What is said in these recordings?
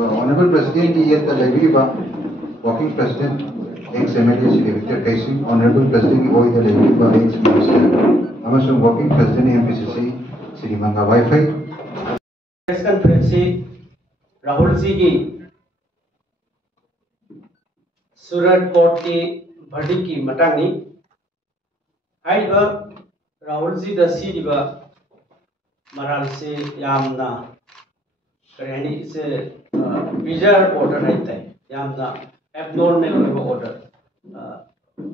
Honorable President, yet the Working President, ex-MLA Sri Victor Kaising, Honorable President, Oi the Leviba, ex-Minister, Amazon Working President, MPCC, Sri Manga Wi-Fi. Press Conference, Rahul Ji की सूरत court की भर्ती की मटांगी हाइबा राहुल जी दसी दिबा moral से यामना करेंगे इसे विजर order है तय यामना एबनॉर्मल वो ऑर्डर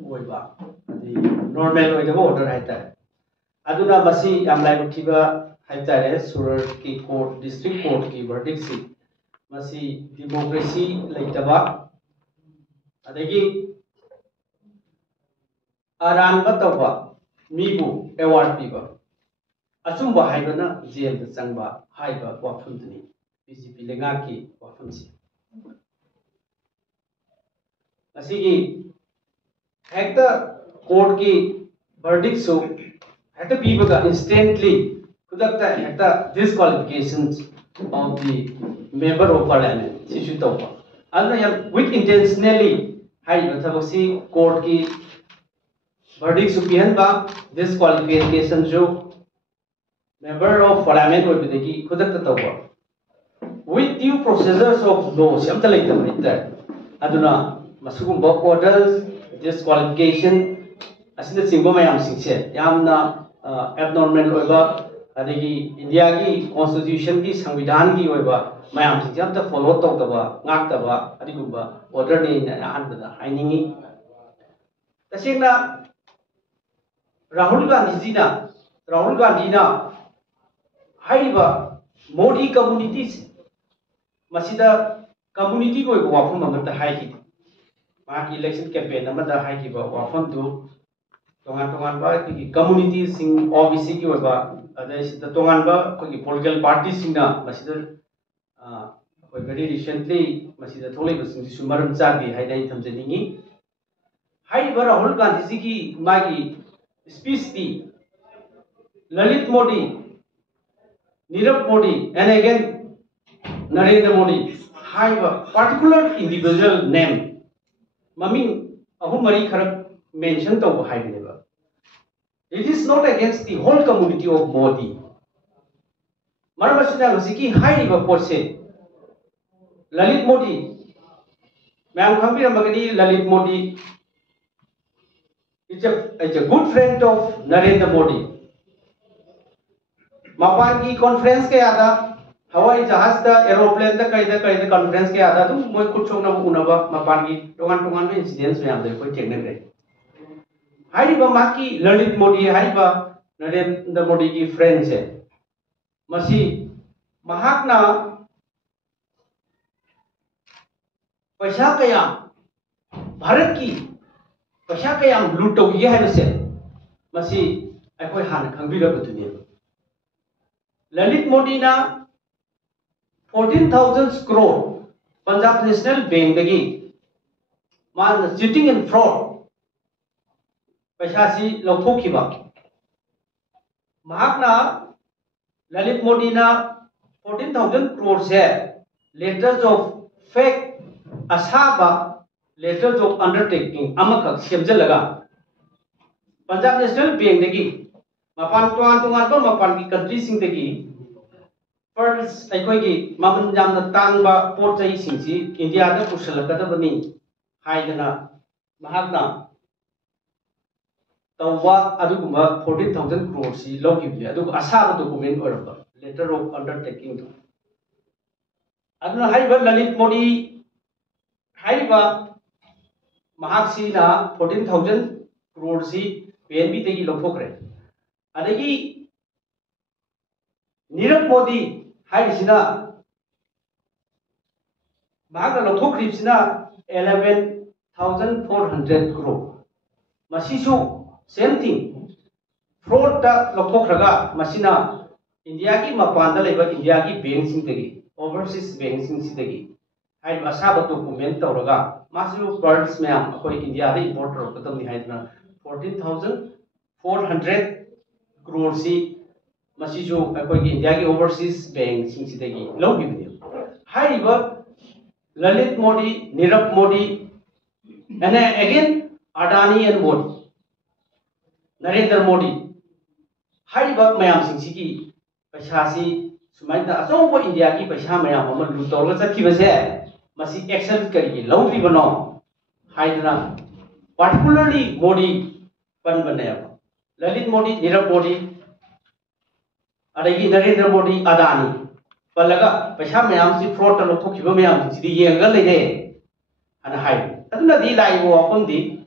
होइबा अदी नॉर्मल वो ऑर्डर है तय अदुना बसी यामलाई बुठीबा है तय सूरत की कोर्ट डिस्ट्रिक्ट कोर्ट की भर्ती सी मसी डेमोक्रेसी लेतबा अदगी अरानबा तौबा मीबू अवार्ड पीबा अचुंबा हाइबना जेल द चंगबा हाइबा वाफमदनी बीजेपी लेगा की वाफमसी असीगी हेक्टा कोर्ट की वर्डिक्ट सो हेक्टा पीबगा इंस्टेंटली खुदक्ता हेक्टा disqualifications of the member of parliament सिसु तौबा अदना या विथ इंटेंशनली हाइबा थबसी कोर्ट की verdict superior ba disqualification jo member of parliament will be the kudak tawa with due procedures of law samta like the matter aduna masugum ba orders disqualification asina singbo mayam singse yamna abnormal oiba adegi india ki constitution ki samvidhan ki oiba mayam singse amta follow tawdaba ngakdaba adigumba order ni anbada hainingi tasena Rahul Gandhi na haiba Modi communities masida community ko wafam amata haiki ma election campaign amata haiki ba wafam tu tongan ba ki communities sing OBC ki ba adai sida tongan ba ko political parties sing na masida very recently masida tholai ba sing sumaram chagi haidai thamjani haiba Rahul Gandhi ji ki magi speech the Lalit Modi, Nirav Modi, and again Narendra Modi have a particular individual name. Mami Ahumari Kharak mentioned of high level. It is not against the whole community of Modi. Marabashina Siki high level for say Lalit Modi, Mam Kambira Magadi, Lalit Modi. It's a good friend of Narendra Modi. Mapan की conference के आधा हवाई जहाज दा aeroplane दा कहीं conference के आधा तो मोई कुछ ना उन्नबा मापान की टोंगान में incidents में आमदे कोई चेक नहीं करे। हारी बा माकी ललित मोदी हारी बा नरेंद्र मोदी की friends है। मसी महाकना पैसा कया भारत की पैसा कयाम लूट तौगी है मसी अखोई हान खंगबिरबदुनि ललित मोदी ना 14,000 crore पंजाब नेशनल बैंक दगी मान चीटिंग एंड फ्रॉड पैसा सी लौथोखिबा महाकना ललित मोदी ना 14,000 crore से लेटर्स ऑफ फेक असाबा letters of undertaking amakak semjal laga Punjab National Bank degi mapan tuan ba mapan ki country sing degi first aikoi gi mapan jam na tang ba pot chai sing si India da pusalaka da bani haidana mahakna tawwa adugumba 14,000 crore si logibli adug asaba document oraba letter of undertaking to aduna haiba Lalit Modi haiba महाक्सी ना 14,000 crore सी PNB तेगी लोगों अदगी Nirav Modi high सिना महागना लोगों सिना 11,400 crore मसीसु same thing fraud ता लोगों मसीना India की मपानदा लेबा India की bank सिंग तेगी overseas bank सिंग सी तेगी high असाबा document तौरगा मासु birds में अखोई इंडिया रे इंपोर्ट करकदम नि हाइदना 14,400 crore सी मसी जो अखोई इंडिया की overseas bank Singh सिदेगी लौगिबनि हाइबा Lalit Modi, Nirav Modi, and then again Adani and Modi, Narendra Modi. Hariba Mayam Singh Pashasi, Sumaita, Asobo India ki Pashamaya, Lutorga Kibase, Masi excellent Kari, Low Ribono, Hydra, particularly Modi Panbaneva, Lalit Modi, Nirav Modi, Adagi Narendra Modi, Adani, Palaga, Pashamayam, si fraud and Tokibayam, the younger lady, and hide. Another lie upon the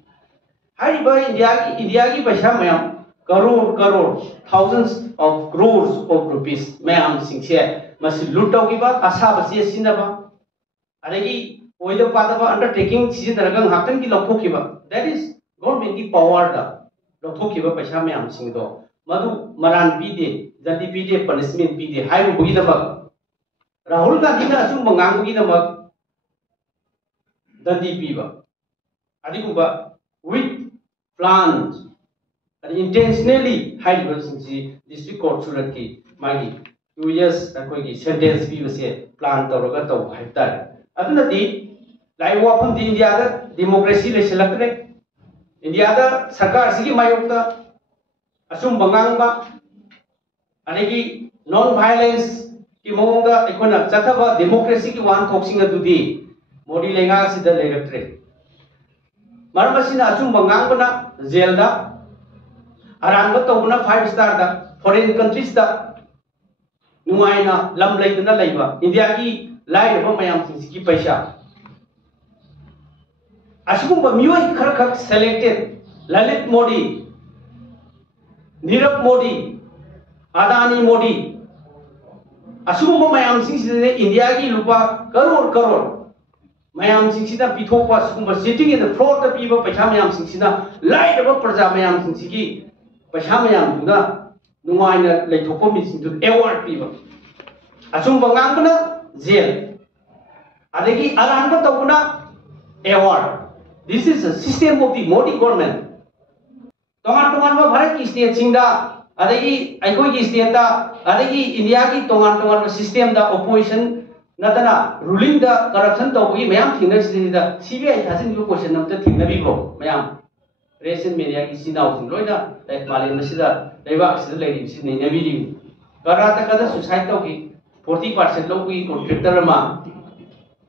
Hariba India ki Pashamayam. Crore, thousands of crores of rupees. Mayam Singh share must loot out giba, Asabasi Sinaba. Aragi, Oida Padava undertaking season Ragan Hakan Kilopokiba. That is government the power the Lopokiba Pashamayam Singh do. Madu Maran Pide, Zati Pide, punishment Pide, High Bugidaba. Rahul Gandhi assume Mangangidaba Dandi Piva. Adikuba with plans. Intentionally high diversity district court Surat ki magi 2 years akoi sentence bi base plan tawraga taw haiftar aduna di lai wapham di India da democracy le selakre India da sarkar sigi mayokta asum bangang ba anegi non violence ki mawonga ekona chathaba democracy ki wan thoksing adudi Modi lenga sida leraktre marmasina asum bangang bana jail da Arangba tawna 5-star da foreign countries da nuaina lam laiduna laiba India ki lai ba mayam sing ki paisa asugumba mioi khar selected Lalit Modi, Nirav Modi, Adani Modi asugumba mayam sing India ki lupa crore mayam sing sida pithokpa asugumba sitting in the floor the people paisa mayam sing sida lai ba praja mayam sing ki Pashamayam Duna Numaina like Topomis into award people. Asum Banganguna, jail. Adegi Aranga Tokuna, award. This is a system of the Modi government. Tongan Bharat state Singda, Adegi Aikogi state, Adegi India Tongan system, the opposition, Natana, ruling the corruption of we Mayam Fingers, the CBI hasn't no question of the Tinabiko, Mayam. Recent media is seen out in Roida, like Malaysia, Levak, the lady in a video. Karata society 40% local contractor,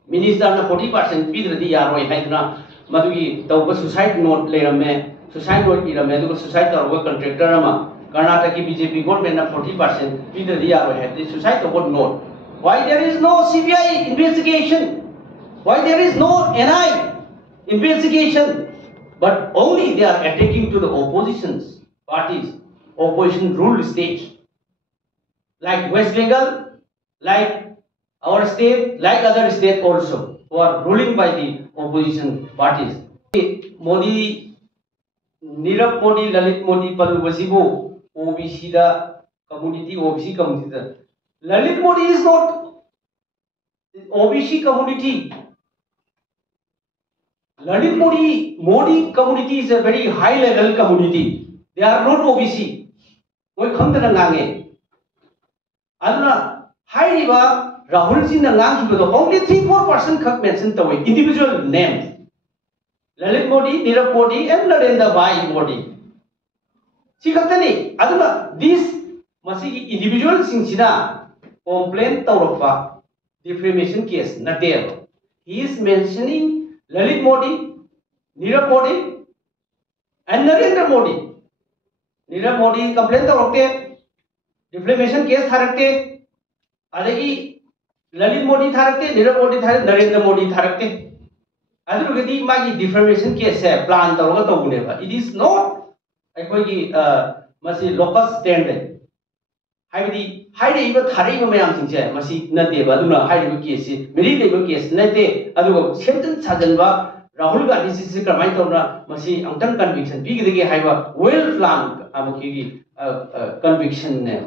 Minister 40% Peter the Yaroi Hydra, Madugi, the society note later me, society note in a medical society or work contractor, Karnataka BJP government 40%, Peter the Yaroi had the society would note. Why there is no CBI investigation? Why there is no NI investigation? But only they are attacking to the opposition parties, opposition ruled states, like West Bengal, like our state, like other states also, who are ruling by the opposition parties. Modi, Nirav Modi, Lalit Modi, Palubasibo, OBC the community, OBC community. Lalit Modi is not OBC community. Lalit Modi community is a very high level community. They are not OBC. We come to the Nange. Aduna high river Rahul Ji Nangang only 3-4% cut mentioned the way individual names. Lalit Modi, Nirav Modi, and Narendra Modi. Sikatani Aduna this Masi individual Singsina complaint Tauropa defamation case not there. He is mentioning Lalit Modi, Nirav Modi, and Narendra Modi. Nirav Modi complaint tharakte, defamation case tharakte, adagi Lalit Modi tharakte, Nirav Modi tharakte, Narendra Modi tharakte. Adu gadi magi defamation case hai plan taroga tawuneba. It is not aikogi masi locus standard. Haibadi haide iba thare iba mayam singse masi nate ba aduna haide case meri leba case nate adu sentence sajanba Rahul Gandhi sisi kamai tawna masi angtan conviction bigidagi haiba well planned amaki conviction ne